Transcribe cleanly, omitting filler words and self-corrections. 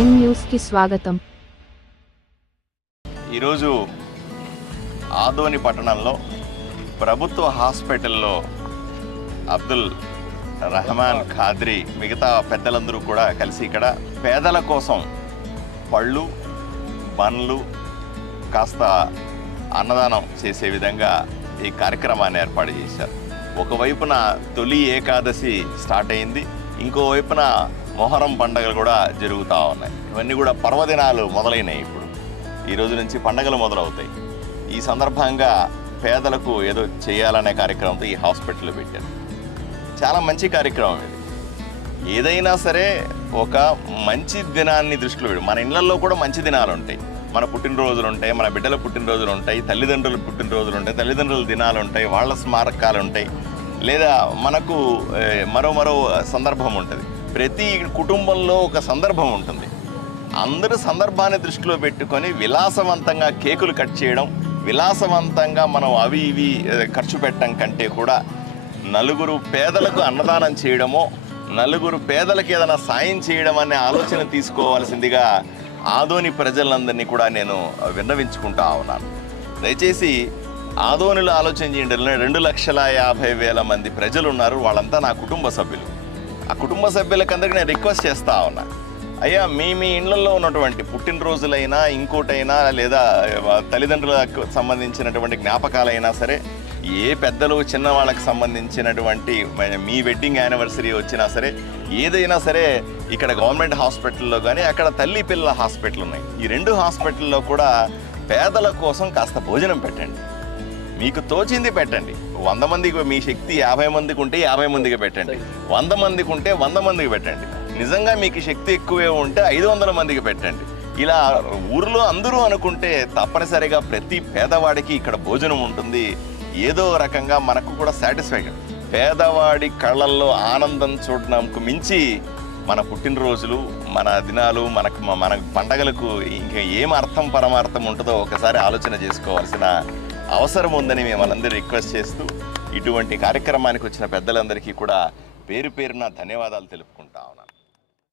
Prime news కి స్వాగతం. ఈరోజు ఆదోని పట్టణంలో ప్రభుత్వ హాస్పిటల్లో అబ్దుల్ రహమాన్ ఖాద్రి మిగతా పెద్దలందరూ కూడా కలిసి ఇక్కడ పేదల కోసం పళ్ళు బండ్లు కాస్త అన్నదానం చేసే విధంగా ఈ కార్యక్రమాన్ని ఏర్పాటు చేశారు. ఒకవైపున తొలి ఏకాదశి స్టార్ట్ అయింది, ఇంకోవైపున మొహరం పండుగలు కూడా జరుగుతూ ఉన్నాయి. ఇవన్నీ కూడా పర్వదినాలు మొదలైనాయి. ఇప్పుడు ఈ రోజు నుంచి పండుగలు మొదలవుతాయి. ఈ సందర్భంగా పేదలకు ఏదో చేయాలనే కార్యక్రమంతో ఈ హాస్పిటల్ పెట్టారు. చాలా మంచి కార్యక్రమం ఇది. ఏదైనా సరే ఒక మంచి దినాన్ని దృష్టిలో పెట్టి, మన ఇళ్లలో కూడా మంచి దినాలు ఉంటాయి. మన పుట్టినరోజులు ఉంటాయి, మన బిడ్డల పుట్టినరోజులు ఉంటాయి, తల్లిదండ్రుల పుట్టినరోజులు ఉంటాయి, తల్లిదండ్రుల దినాలు ఉంటాయి, వాళ్ళ స్మారకాలు ఉంటాయి, లేదా మనకు మరో సందర్భం ఉంటుంది. ప్రతి కుటుంబంలో ఒక సందర్భం ఉంటుంది. అందరూ సందర్భాన్ని దృష్టిలో పెట్టుకొని విలాసవంతంగా కేకులు కట్ చేయడం, విలాసవంతంగా మనం అవి ఇవి ఖర్చు పెట్టడం కంటే కూడా నలుగురు పేదలకు అన్నదానం చేయడమో, నలుగురు పేదలకు ఏదైనా సాయం చేయడం అనే ఆలోచన తీసుకోవాల్సిందిగా ఆదోని ప్రజలందరినీ కూడా నేను విన్నవించుకుంటా ఉన్నాను. దయచేసి ఆదోనిలో ఆలోచన చేయండి. 2,50,000 మంది ప్రజలు ఉన్నారు. వాళ్ళంతా నా కుటుంబ సభ్యులు. ఆ కుటుంబ సభ్యులకందరికీ నేను రిక్వెస్ట్ చేస్తూ ఉన్నా, అయ్యా మీ ఇళ్లలో ఉన్నటువంటి పుట్టినరోజులైనా ఇంకోటైనా లేదా తల్లిదండ్రులకు సంబంధించినటువంటి జ్ఞాపకాలైనా సరే, ఏ పెద్దలు చిన్నవాళ్ళకి సంబంధించినటువంటి మీ వెడ్డింగ్ యానివర్సరీ వచ్చినా సరే, ఏదైనా సరే ఇక్కడ గవర్నమెంట్ హాస్పిటల్లో కానీ అక్కడ తల్లి పిల్లల హాస్పిటల్ ఉన్నాయి. ఈ 2 హాస్పిటల్లో కూడా పేదల కోసం కాస్త భోజనం పెట్టండి. మీకు తోచింది పెట్టండి. 100 మందికి, మీ శక్తి 50 మందికి ఉంటే 50 మందికి పెట్టండి, 100 మందికి ఉంటే 100 మందికి పెట్టండి. నిజంగా మీకు శక్తి ఎక్కువే ఉంటే 500 మందికి పెట్టండి. ఇలా ఊరిలో అందరూ అనుకుంటే తప్పనిసరిగా ప్రతి పేదవాడికి ఇక్కడ భోజనం ఉంటుంది. ఏదో రకంగా మనకు కూడా సాటిస్ఫైడ్. పేదవాడి కళ్ళల్లో ఆనందం చూడడానికి మించి మన పుట్టినరోజులు, మన దినాలు, మన పండగలకు ఇంకా ఏం అర్థం పరమార్థం ఉంటుందో ఒకసారి ఆలోచన చేసుకోవాల్సిన అవసరం ఉందని మిమ్మల్ని రిక్వెస్ట్ చేస్తూ, ఇటువంటి కార్యక్రమానికి వచ్చిన పెద్దలందరికీ కూడా పేరు పేరున ధన్యవాదాలు తెలుపుకుంటా ఉన్నాను.